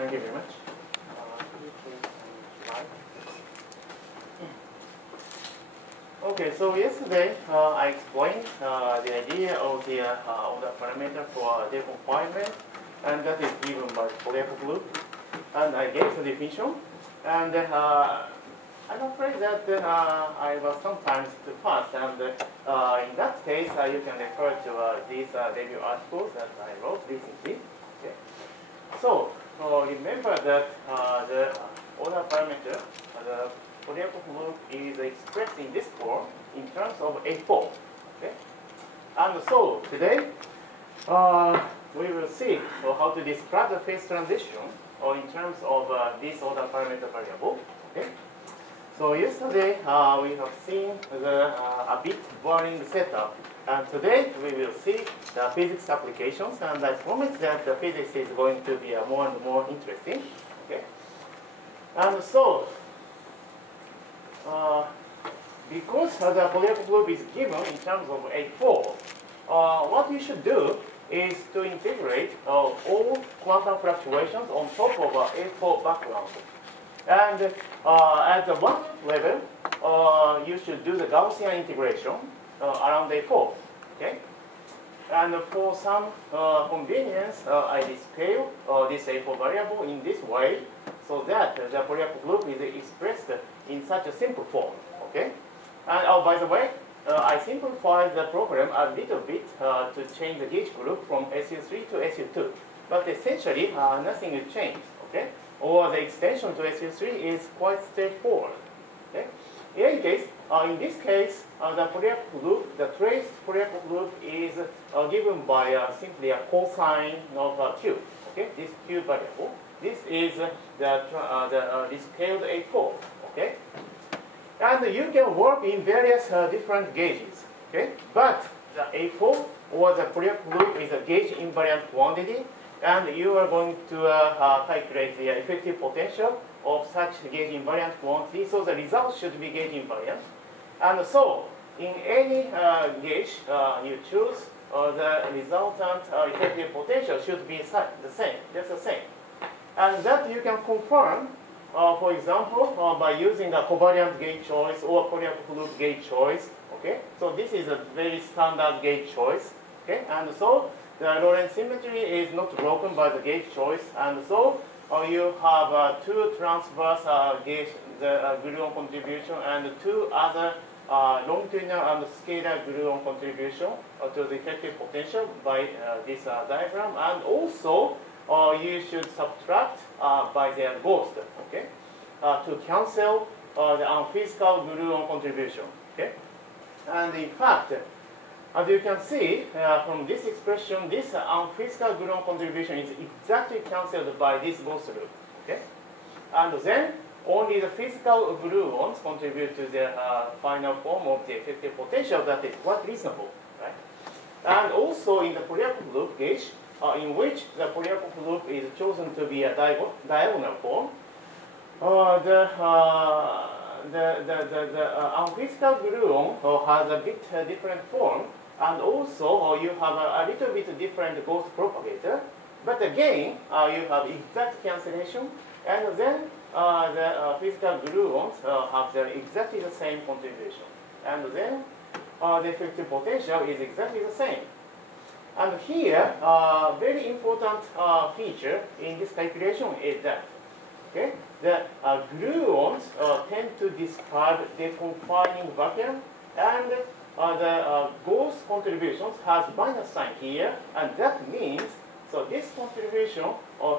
Thank you very much. Okay, so yesterday I explained the idea of the parameter for deconfinement, and that is given by Polyakov loop. And I gave the definition, and I'm afraid that I was sometimes too fast, and in that case you can refer to these review articles that I wrote recently. Okay. So remember that the order parameter, the Polyakov loop, is expressed in this form in terms of A4. Okay? And so today we will see how to describe the phase transition in terms of this order parameter variable. Okay? So yesterday we have seen a bit boring setup, and today we will see the physics applications, and I promise that the physics is going to be more and more interesting. Okay? And so because the Polyakov loop is given in terms of A4, what you should do is to integrate all quantum fluctuations on top of A4 background. And at the one level, you should do the Gaussian integration around A4. Okay? And for some convenience, I scale this A4 variable in this way, so that the Polyakov loop is expressed in such a simple form. Okay? And by the way, I simplified the program a little bit to change the gauge group from SU3 to SU2. But essentially, nothing will change. Okay? Or the extension to SU3 is quite straightforward. Okay? In any case, in this case, the Polyakov loop, the traced Polyakov loop is given by simply a cosine of Q. Okay? This Q variable. This is the scaled A4. Okay? And you can work in various different gauges. Okay? But the A4 or the Polyakov loop is a gauge invariant quantity, and you are going to calculate the effective potential of such gauge invariant quantity. So the result should be gauge invariant. And so in any gauge you choose, the resultant effective potential should be the same, just the same. And that you can confirm, for example, by using a covariant gauge choice or Polyakov loop gauge choice. Okay, so this is a very standard gauge choice. Okay, and so the Lorentz symmetry is not broken by the gauge choice, and so you have two transverse gauge, the gluon contribution, and two other longitudinal and scalar gluon contribution to the effective potential by this diagram, and also you should subtract by their ghost, okay, to cancel the unphysical gluon contribution. Okay, and in fact, as you can see from this expression, this unphysical gluon contribution is exactly cancelled by this ghost loop. Okay, and then only the physical gluons contribute to the final form of the effective potential. That is quite reasonable, right? And also in the Polyakov loop gauge, in which the Polyakov loop is chosen to be a diagonal form, the unphysical gluon has a bit different form, and also you have a little bit different ghost propagator. But again, you have exact cancellation, and then the physical gluons have exactly the same contribution, and then the effective potential is exactly the same. And here, very important feature in this calculation is that, okay, the gluons tend to describe the confining vacuum, and the ghost contributions has minus sign here, and that means, so this contribution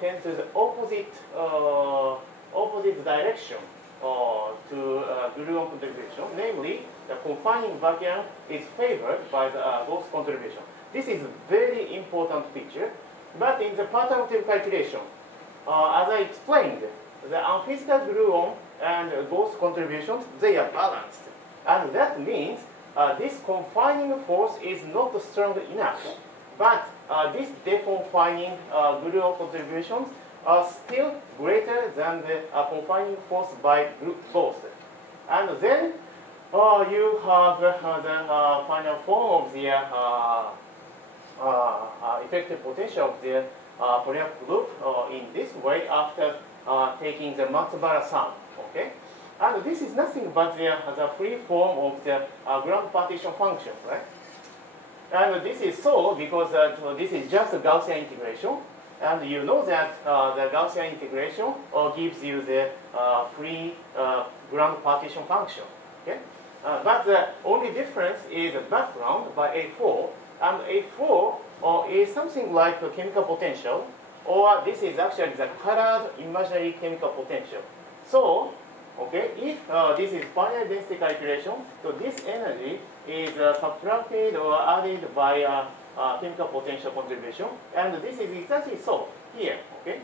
tends to the opposite direction to gluon contribution, namely the confining vacuum is favored by the ghost contribution. This is a very important feature, but in the perturbative calculation, as I explained, the unphysical gluon and ghost contributions, they are balanced. And that means this confining force is not strong enough, but these deconfining gluon contributions are still greater than the confining force by ghost. And then you have the final form of the effective potential of the Polyakov loop in this way after taking the Matsubara sum. Okay, and this is nothing but the free form of the ground partition function, right? And this is so because this is just a Gaussian integration, and you know that the Gaussian integration gives you the free ground partition function. Okay, but the only difference is the background by A4, and A4 is something like a chemical potential, or this is actually the colored imaginary chemical potential. So, okay, if this is finite density calculation, so this energy is subtracted or added by chemical potential contribution, and this is exactly so here. Okay,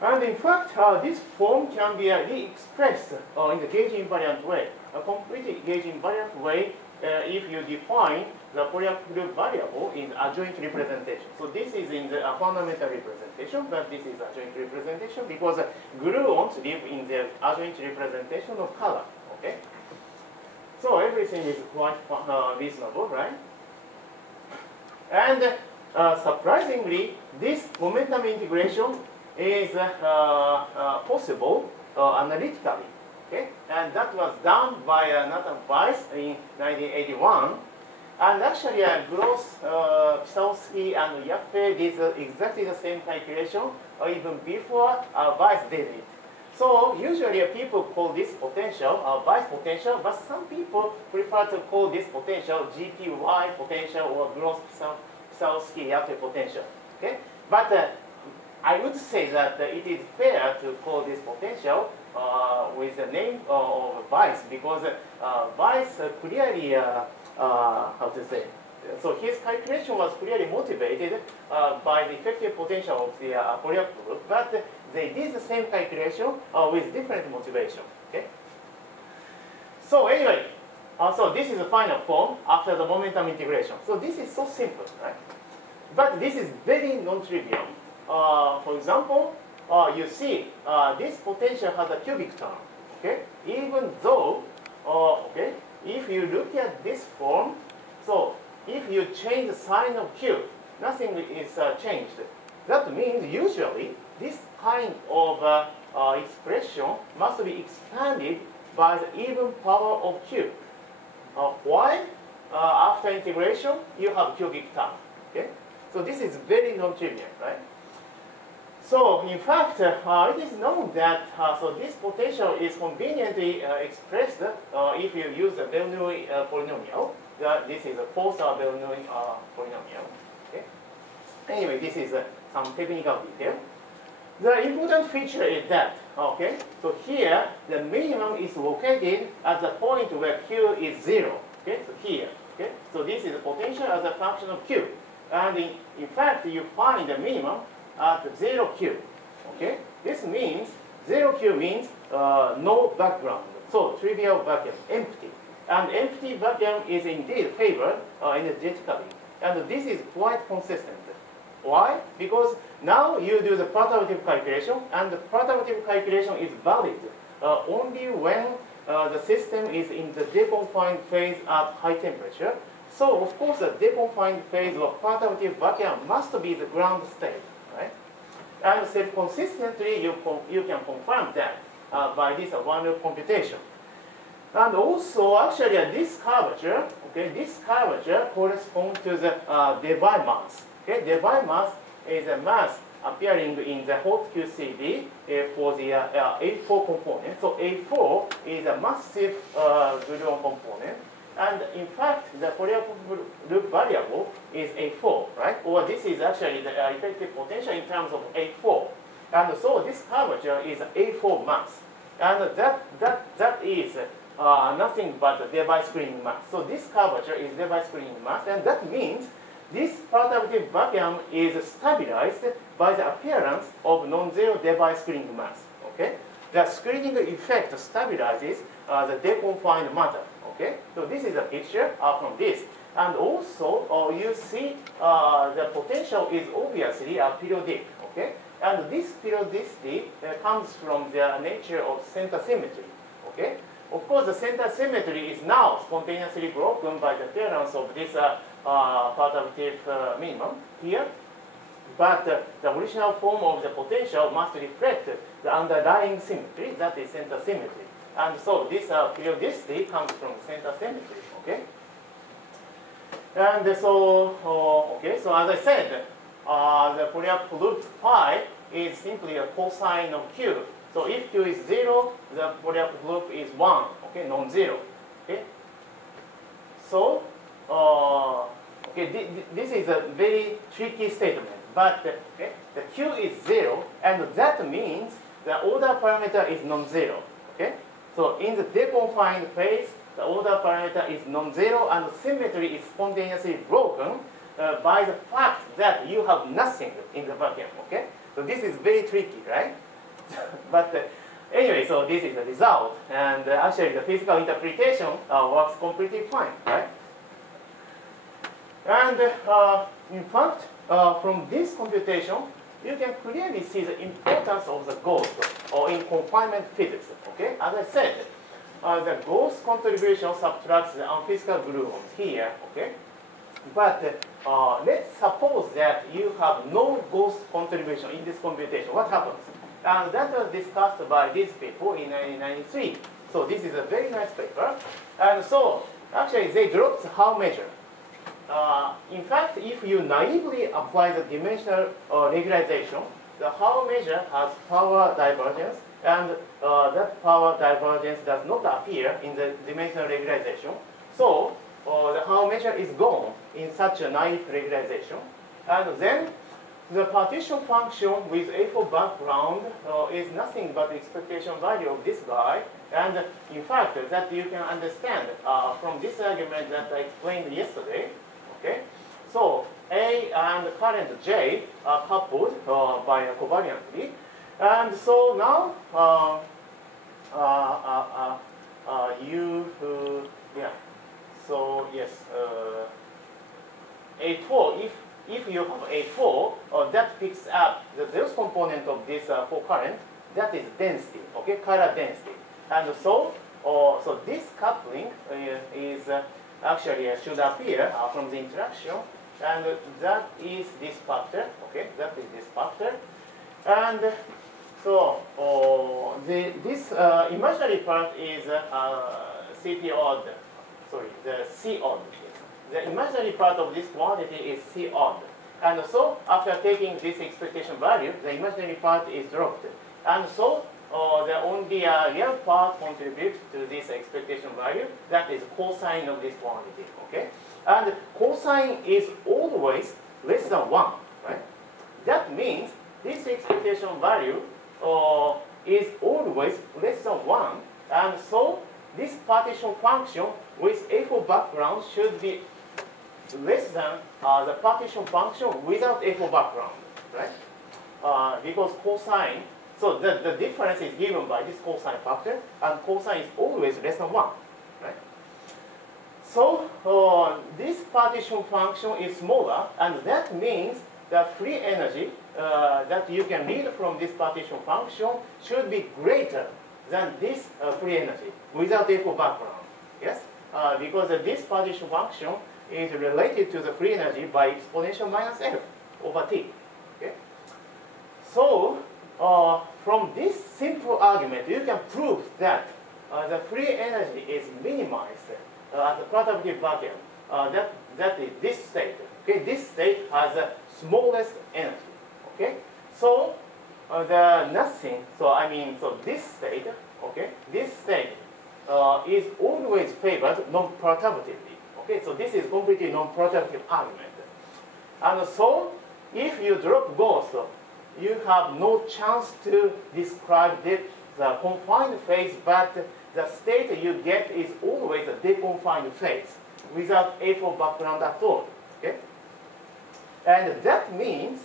and in fact, this form can be re-expressed in the gauge invariant way, a completely gauge invariant way. If you define the Polyakov variable in the adjoint representation. So this is in the fundamental representation, but this is adjoint representation because gluons live in the adjoint representation of color. Okay, so everything is quite reasonable, right? And surprisingly, this momentum integration is possible analytically. Okay, and that was done by Nathan Weiss in 1981. And actually, Gross, Pisowski, and Yaffe did exactly the same calculation, or even before Weiss did it. So usually people call this potential Weiss potential, but some people prefer to call this potential GPY potential or Gross, Pisowski, Yaffe potential. Okay, but I would say that it is fair to call this potential with the name of Weiss, because Weiss clearly, how to say, so his calculation was clearly motivated by the effective potential of the Polyakov group, but they did the same calculation with different motivation. Okay. So anyway, so this is the final form after the momentum integration. So this is so simple, right? But this is very non-trivial. For example, you see this potential has a cubic term. Okay, even though, okay, if you look at this form, so if you change the sign of Q, nothing is changed. That means usually this kind of expression must be expanded by the even power of Q. Why? After integration, you have cubic term. Okay, so this is very non-trivial, right? So in fact, it is known that so this potential is conveniently expressed if you use the Bernoulli polynomial. This is a fourth Bernoulli polynomial. Okay. Anyway, this is some technical detail. The important feature is that, okay, so here the minimum is located at the point where Q is 0. Okay, so here. Okay, so this is the potential as a function of Q, and in fact you find the minimum at 0Q. Okay, this means 0Q means no background, so trivial vacuum, empty, and empty vacuum is indeed favored energetically, and this is quite consistent. Why? Because now you do the perturbative calculation, and the perturbative calculation is valid only when the system is in the deconfined phase at high temperature. So of course the deconfined phase of perturbative vacuum must be the ground state, right? And self-consistently you can confirm that by this one-loop computation. And also actually this curvature, okay, this curvature corresponds to the Debye mass. Okay, Debye mass is a mass appearing in the hot QCD for the A4 component. So A4 is a massive gluon component, and in fact the Polyakov loop variable is A4, right? Or this is actually the effective potential in terms of A4, and so this curvature is A4 mass, and that is nothing but the Debye screening mass. So this curvature is Debye screening mass, and that means this perturbative vacuum is stabilized by the appearance of non-zero Debye screening mass. Okay, the screening effect stabilizes the deconfined matter. Okay, so this is a picture from this, and also you see the potential is obviously periodic. Okay, and this periodicity comes from the nature of center symmetry. Okay, of course the center symmetry is now spontaneously broken by the appearance of this perturbative minimum here. But the original form of the potential must reflect the underlying symmetry, that is center symmetry. And so this periodicity comes from center symmetry, okay? And so, so as I said, the Polyakov loop phi is simply a cosine of Q. So if Q is 0, the Polyakov loop is 1, okay, non-zero, okay? So, okay, this is a very tricky statement. But okay, the Q is 0, and that means the order parameter is non-zero. Okay? So in the deconfined phase, the order parameter is non-zero, and symmetry is spontaneously broken by the fact that you have nothing in the vacuum. Okay? So this is very tricky, right? But anyway, so this is the result, and actually the physical interpretation works completely fine, right? And in fact, from this computation, you can clearly see the importance of the ghost or in confinement physics. Okay, as I said, the ghost contribution subtracts the unphysical gluons here. Okay, but let's suppose that you have no ghost contribution in this computation. What happens? And that was discussed by these people in 1993. So this is a very nice paper. And so actually they dropped the Haar measure. In fact, if you naively apply the dimensional regularization, the Haar measure has power divergence, and that power divergence does not appear in the dimensional regularization. So the Haar measure is gone in such a naive regularization. And then the partition function with A4 background is nothing but the expectation value of this guy. And in fact, that you can understand from this argument that I explained yesterday. Okay, so A and current J are coupled by covariantly, and so now so yes, A4. If you have A4, that picks up the zeroth component of this for current, that is density. Okay, chiral density, and so so this coupling is. Actually, should appear from the interaction, and that is this factor. Okay, that is this factor, and so this imaginary part is CP odd. Sorry, the C odd. The imaginary part of this quantity is C odd, and so after taking this expectation value, the imaginary part is dropped, and so. The only real part contributes to this expectation value, that is cosine of this quantity, okay? And cosine is always less than 1, right? That means this expectation value is always less than 1, and so this partition function with A4 background should be less than the partition function without A4 background, right? Because cosine. So the difference is given by this cosine factor, and cosine is always less than 1, right? So this partition function is smaller, and that means the free energy that you can read from this partition function should be greater than this free energy without A4 background, yes? Because this partition function is related to the free energy by exponential minus F over T, okay? So from this simple argument, you can prove that the free energy is minimized at the perturbative vacuum. That is this state. Okay, this state has the smallest energy. Okay, so the nothing. So this state. Okay, this state is always favored non-perturbatively. Okay, so this is completely non-perturbative argument. And so if you drop ghost, you have no chance to describe the confined phase, but the state you get is always a deconfined phase without A4 background at all. Okay? And that means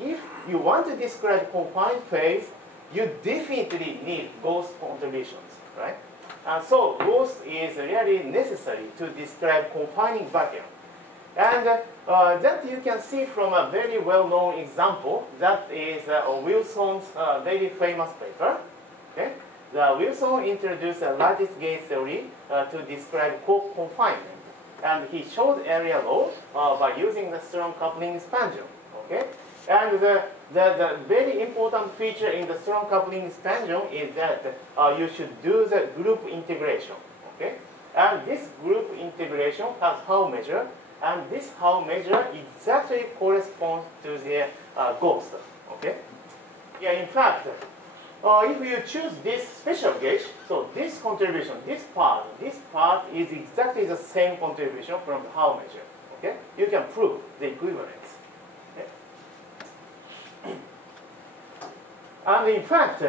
if you want to describe confined phase, you definitely need ghost contributions, right? And so ghost is really necessary to describe confining vacuum. And that you can see from a very well-known example. That is Wilson's very famous paper. Okay? Wilson introduced a lattice gauge theory to describe confinement. and he showed area law by using the strong coupling expansion. Okay, and the very important feature in the strong coupling expansion is that you should do the group integration. Okay, and this group integration has Haar measure, and this Haar measure exactly corresponds to the ghost. Okay, yeah, in fact. If you choose this special gauge, so this contribution, this part is exactly the same contribution from the Haar measure. Okay, you can prove the equivalence. Okay? And in fact,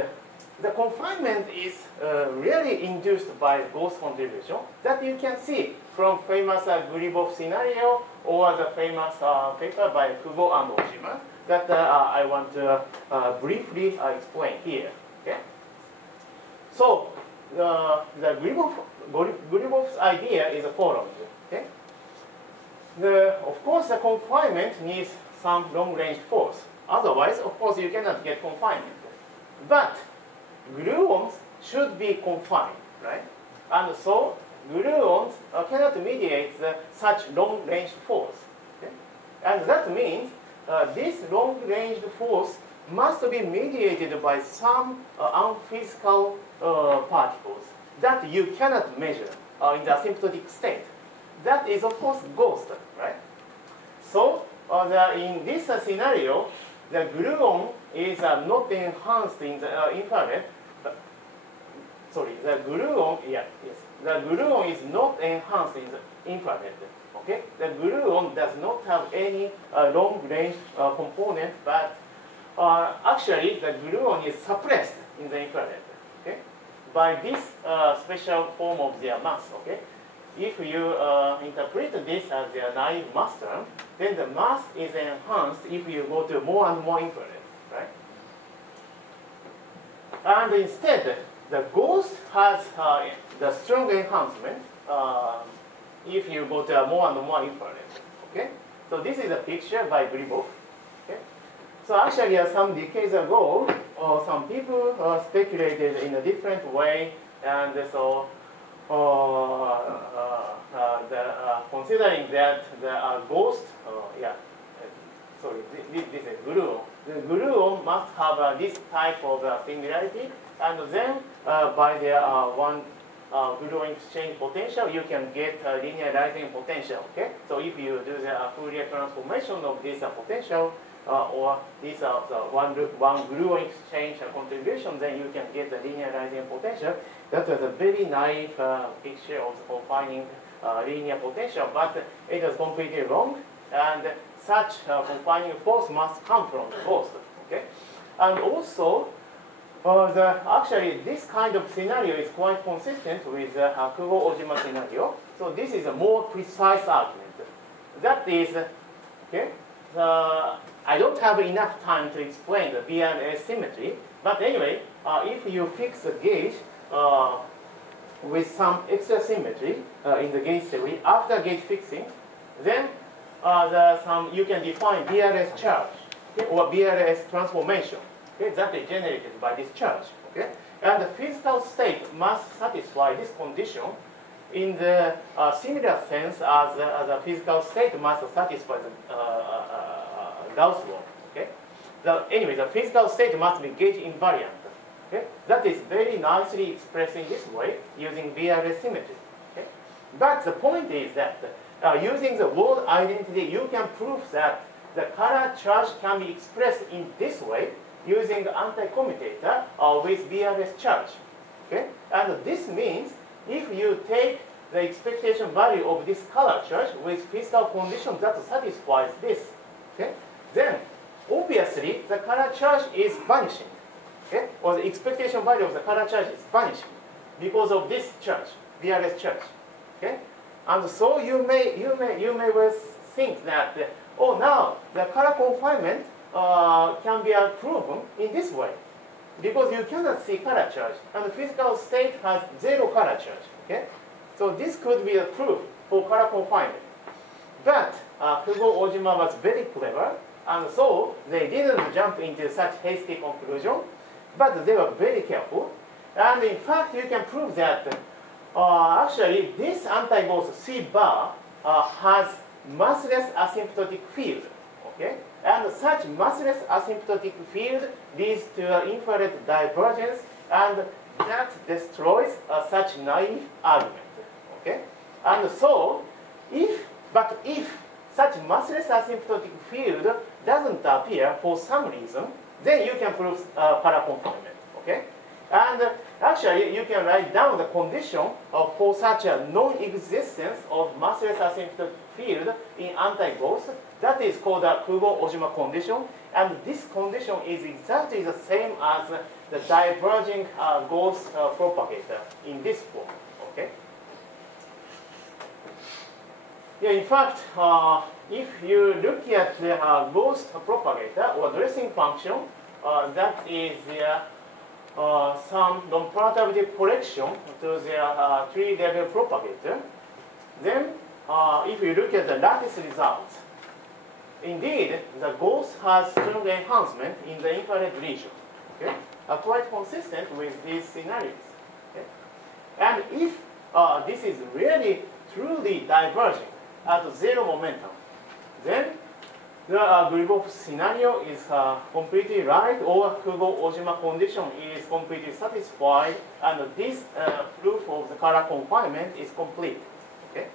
the confinement is really induced by ghost contribution that you can see from famous Gribov scenario or the famous paper by Kubo and Ojima that I want to briefly explain here. Okay? So the Gribov's idea is the following. Okay? Of course, the confinement needs some long-range force. Otherwise, of course, you cannot get confinement. But gluons should be confined, right? And so gluons cannot mediate such long-range force. Okay? And that means this long-range force must be mediated by some unphysical particles that you cannot measure in the asymptotic state. That is, of course, ghost, right? So in this scenario, the gluon is not enhanced in the infrared. Sorry, the gluon, the gluon is not enhanced in the infrared. Okay, the gluon does not have any long-range component, but actually the gluon is suppressed in the infrared. Okay, by this special form of their mass. Okay, if you interpret this as their naive mass term, then the mass is enhanced if you go to more and more infrared, right? And instead, the ghost has the strong enhancement if you go to more and more infrared. Okay, so this is a picture by Gribov. Okay, so actually some decades ago, some people speculated in a different way, and so considering that the ghost, sorry, this is gluon. The gluon must have this type of singularity, and then by the one gluon exchange potential, you can get linearizing potential. Okay, so if you do the Fourier transformation of this potential or this one gluon exchange contribution, then you can get the linearizing potential. That was a very naive picture of confining linear potential, but it was completely wrong, and such confining force must come from the ghost. Okay, and also actually this kind of scenario is quite consistent with the Kubo-Ojima scenario. So this is a more precise argument. That is, okay. I don't have enough time to explain the BRS symmetry, but anyway, if you fix a gauge with some extra symmetry in the gauge theory after gauge fixing, then you can define BRS charge, okay, or BRS transformation, okay, that is generated by this charge. Okay, and the physical state must satisfy this condition in the similar sense as a physical state must satisfy the Gauss law. Okay, anyway, the physical state must be gauge invariant. Okay, that is very nicely expressed in this way using BRS symmetry. Okay, but the point is that using the word identity, you can prove that the color charge can be expressed in this way using the anti-commutator with BRS charge. Okay, and this means if you take the expectation value of this color charge with physical condition that satisfies this, okay, then obviously the color charge is vanishing. Okay, or the expectation value of the color charge is vanishing because of this charge, BRS charge. Okay, and so you may well think that now the color confinement can be proven in this way because you cannot see color charge and the physical state has zero color charge. Okay, so this could be a proof for color confinement. But Kubo-Ojima was very clever, and so they didn't jump into such hasty conclusion. But they were very careful, and in fact, you can prove that actually this anti-ghost C bar has massless asymptotic field. Okay? And such massless asymptotic field leads to an infrared divergence, and that destroys such naive argument. Okay? And so, if such massless asymptotic field doesn't appear for some reason, then you can prove para-confinement. Okay? And actually, you can write down the condition for such a non-existence of massless asymptotic field in anti-ghost. That is called the Kubo-Ojima condition. And this condition is exactly the same as the diverging ghost propagator in this form. Okay? Yeah, in fact, if you look at the ghost propagator or dressing function, that is some non-perturbative correction to the tree-level propagator, then if you look at the lattice results, indeed, the ghost has strong enhancement in the infrared region, okay? Quite consistent with these scenarios. Okay? And if this is really truly diverging at zero momentum, then the Gribov scenario is completely right, or Kubo-Ojima condition is completely satisfied, and this proof of the color confinement is complete. Okay?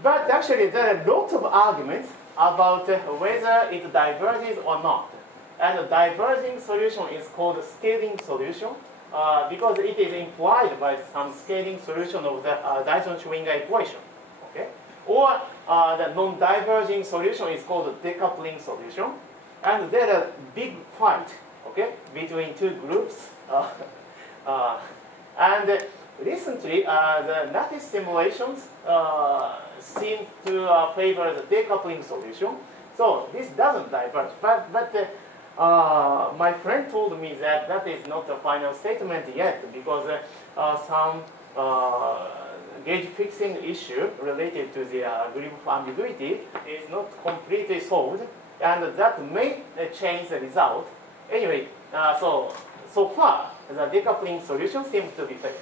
But actually, there are lots of arguments about whether it diverges or not. And the diverging solution is called scaling solution because it is implied by some scaling solution of the Dyson-Schwinger equation. Okay? Or the non-diverging solution is called decoupling solution. And there are big fight, okay, between two groups. And recently, the lattice simulations seem to favor the decoupling solution. So this doesn't diverge. But my friend told me that that is not the final statement yet, because some gauge fixing issue related to the Gribov ambiguity is not completely solved, and that may change the result. Anyway, so far, the decoupling solution seems to be favored.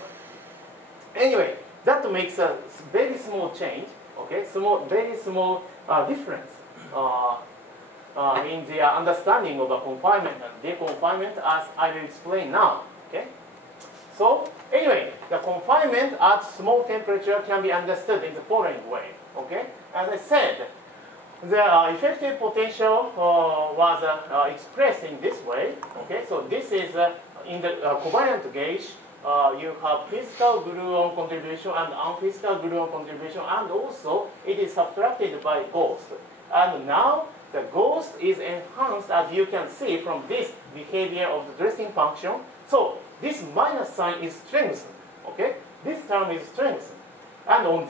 Anyway, that makes a very small change, okay, very small difference in the understanding of a confinement and deconfinement, as I will explain now. Okay. So anyway, the confinement at small temperature can be understood in the following way. Okay, as I said, the effective potential was expressed in this way. Okay, so this is in the covariant gauge. You have physical gluon contribution and unphysical gluon contribution, and also it is subtracted by ghost. And now the ghost is enhanced, as you can see from this behavior of the dressing function. So this minus sign is strengthened. Okay, this term is strengthened, and on